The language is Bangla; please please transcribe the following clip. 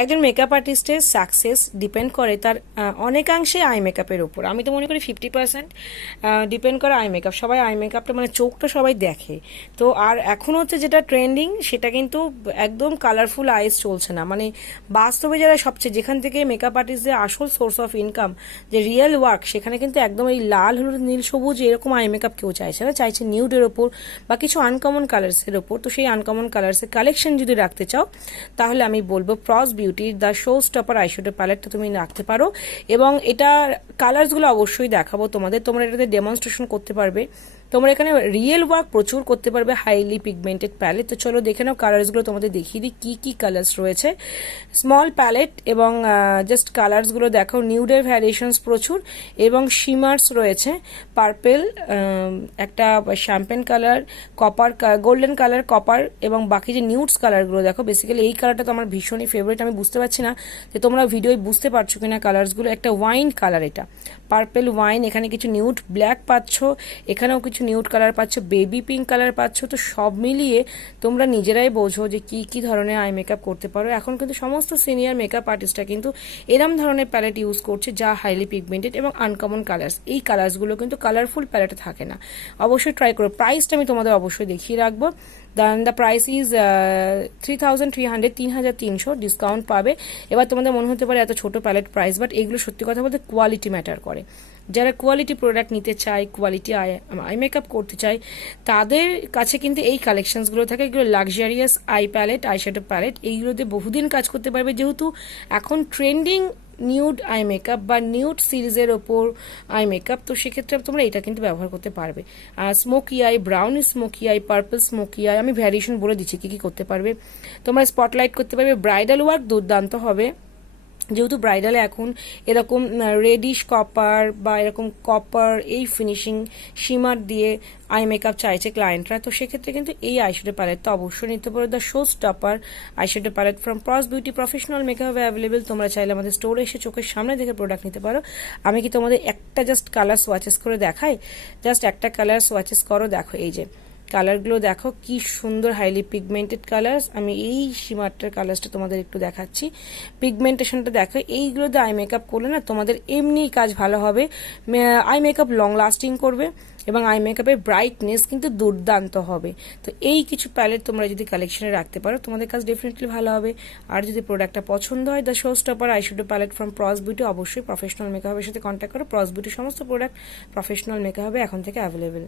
একজন মেকআপ আর্টিস্টের সাকসেস ডিপেন্ড করে তার অনেকাংশে আই মেকআপের উপর। আমি তো মনে করি 50% ডিপেন্ড করে আই মেকআপ। সবাই আই মেকআপটা মানে চোখটা সবাই দেখে তো। আর এখন হচ্ছে যেটা ট্রেন্ডিং সেটা কিন্তু একদম কালারফুল আইস চলছে না, মানে বাস্তবে যারা সবচেয়ে যেখান থেকে মেকআপ আর্টিস্টদের আসল সোর্স অফ ইনকাম, যে রিয়েল ওয়ার্ক, সেখানে কিন্তু একদম এই লাল হলুদ নীল সবুজ এরকম আই মেকআপ কেউ চাইছে না, চাইছে নিউডের ওপর বা কিছু আনকমন কালার্সের ওপর। তো সেই আনকমন কালার্সের কালেকশন যদি রাখতে চাও তাহলে আমি বলবো প্রস বিউটির দ্য শো স্টপার আইশ্যাডো প্যালেটটা তুমি রাখতে পারো। এবং এটা কালার্সগুলো অবশ্যই দেখাবো তোমাদের, তোমরা এটাতে ডেমনস্ট্রেশন করতে পারবে, তোমরা এখানে রিয়েল ওয়ার্ক প্রচুর করতে পারবে। Highly pigmented palette. তো চলো দেখে নাও কালার্সগুলো, তোমাদের দেখিয়ে দিই কি কি কালার্স রয়েছে। স্মল প্যালেট এবং জাস্ট কালার্সগুলো দেখো, নিউডের ভ্যারিয়েশনস প্রচুর এবং শিমার্স রয়েছে, পার্পেল, একটা champagne colour, copper, golden colour, copper এবং বাকি যে নিউডস কালারগুলো দেখো। বেসিক্যালি এই কালারটা তো আমার ভীষণই ফেভারিট। আমি বুঝতে পারছি না যে তোমরা ভিডিওয় বুঝতে পারছো কিনা কালার্সগুলো। একটা ওয়াইন কালার, এটা পার্পেল ওয়াইন, এখানে কিছু নিউড ব্ল্যাক পাচ্ছ, এখানেও কিছু নিউড কালার পাচ্ছ, বেবি পিঙ্ক কালার পাচ্ছ। তো সব মিলিয়ে তোমরা নিজেরাই বোঝো যে কি কি ধরনের আই মেকআপ করতে পারো। এখন কিন্তু সমস্ত সিনিয়র মেকআপ আর্টিস্টরা কিন্তু এরম ধরনের প্যালেট ইউজ করছে যা হাইলি পিগমেন্টেড এবং আনকমন কালার্স। এই কালার্সগুলো কিন্তু কালারফুল প্যালেটে থাকে না, অবশ্যই ট্রাই করো। প্রাইসটা আমি তোমাদের অবশ্যই দেখিয়ে রাখবো। দ্য প্রাইস ইজ 3300, 3300 ডিসকাউন্ট পাবে। এবার তোমাদের মনে হতে পারে এত ছোট প্যালেট প্রাইস, বাট এগুলো সত্যি কথা বলতে কোয়ালিটি ম্যাটার করে। যারা কোয়ালিটি প্রোডাক্ট নিতে চায়, কোয়ালিটি আই মেকআপ করতে চায়, তাদের কাছে কিন্তু এই কালেকশনসগুলো থাকে। এগুলো luxurious eye palette, eyeshadow palette, এইগুলোতে বহুদিন কাজ করতে পারবে। যেহেতু এখন ট্রেন্ডিং নিউড আই মেকআপ বা নিউড সিরিজের ওপর আই মেকআপ, তো সেক্ষেত্রে তোমরা এটা কিন্তু ব্যবহার করতে পারবে। আর smoky eye, brown smoky eye, purple smoky eye, আমি ভ্যারিয়েশন বলে দিচ্ছি কি কি করতে পারবে। তোমরা স্পটলাইট করতে পারবে। ব্রাইডাল ওয়ার্ক দুর্দান্ত হবে, যেহেতু ব্রাইডালে এখন এরকম রেডিশ কপার বা এরকম কপার এই ফিনিশিং শিমার দিয়ে আই মেকআপ চাইছে ক্লায়েন্টরা, তো সেক্ষেত্রে কিন্তু এই আইশ্যাডো প্যালেট তো অবশ্যই নিতে পারো। The show stopper eyeshadow palette from Pros Beauty professional makeup available. তোমরা চাইলে আমাদের স্টোরে এসে চোখের সামনে দেখে প্রোডাক্ট নিতে পারো। আমি কি তোমাদের একটা জাস্ট কালার সোয়াচেস করে দেখাই? জাস্ট একটা কালার সোয়াচেস করো, দেখো এই যে কালারগুলো দেখো কি সুন্দর হাইলি পিগমেন্টেড কালার্স। আমি এই শিমারটার কালার্সটা তোমাদের একটু দেখাচ্ছি, পিগমেন্টেশনটা দেখো। এইগুলোতে আই মেকআপ করলে না তোমাদের এমনি কাজ ভালো হবে, আই মেকআপ লং লাস্টিং করবে এবং আই মেকআপের ব্রাইটনেস কিন্তু দুর্দান্ত হবে। তো এই কিছু প্যালেট তোমরা যদি কালেকশনে রাখতে পারো তোমাদের কাজ ডেফিনেটলি ভালো হবে। আর যদি প্রোডাক্টটা পছন্দ হয়, the show stopper eyeshadow palette from Pros Beauty, অবশ্যই প্রফেশনাল মেকআপের সাথে কন্ট্যাক্ট করো। প্রস বিউটির সমস্ত প্রোডাক্ট প্রফেশনাল মেকআপে এখন থেকে অ্যাভেলেবেল।